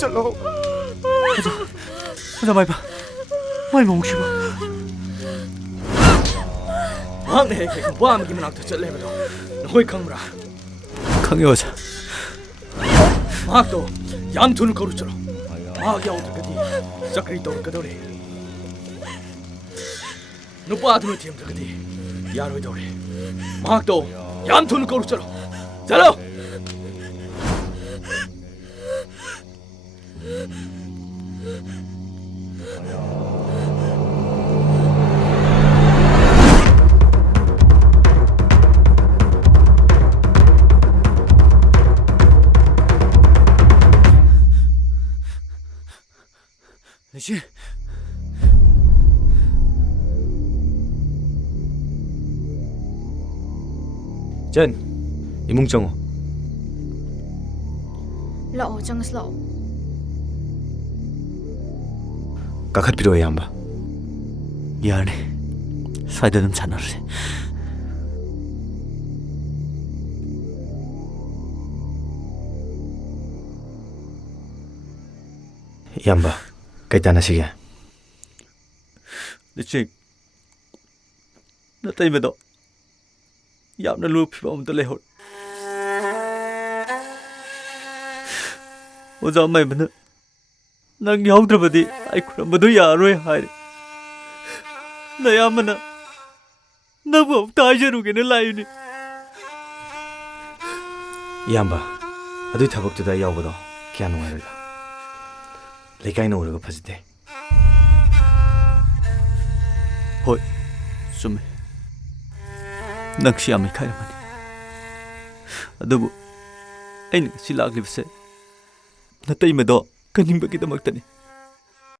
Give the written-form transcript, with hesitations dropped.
चलो 오자 마이바 마이 몽시바 마음에 뭐하면 기분 악도 쩔래버려 너희 강무라 강요 오자 마악도 얌투는 거루처럼 마악이 어떡하디 짝그리 떠올까더래 누빠드는 팀 들까디 야로이더래 마악도 얌투는 거루처럼 잘라 씨 전 이몽정호 Lỗ chẳng lỗ 깎아필요 해야 한바 미안해 사이드는 잔나르세 양바 까이따나시게 네 나 때문에도 얌나 루피바 엄들 레홀 오자 엄마 이번에 난 형들보디 아이쿠라 뭐도 야로에 하이 나 야마나 나뭐 다이제루게는 라이니 양바 아들 타복도다 야보다 기아노 하이다 레카이노 오르가 파지데 호이 좀 낚시 아메 카이라마니 아도부 아이는 실락리브세 나 때문에도 그님밖에도 막다니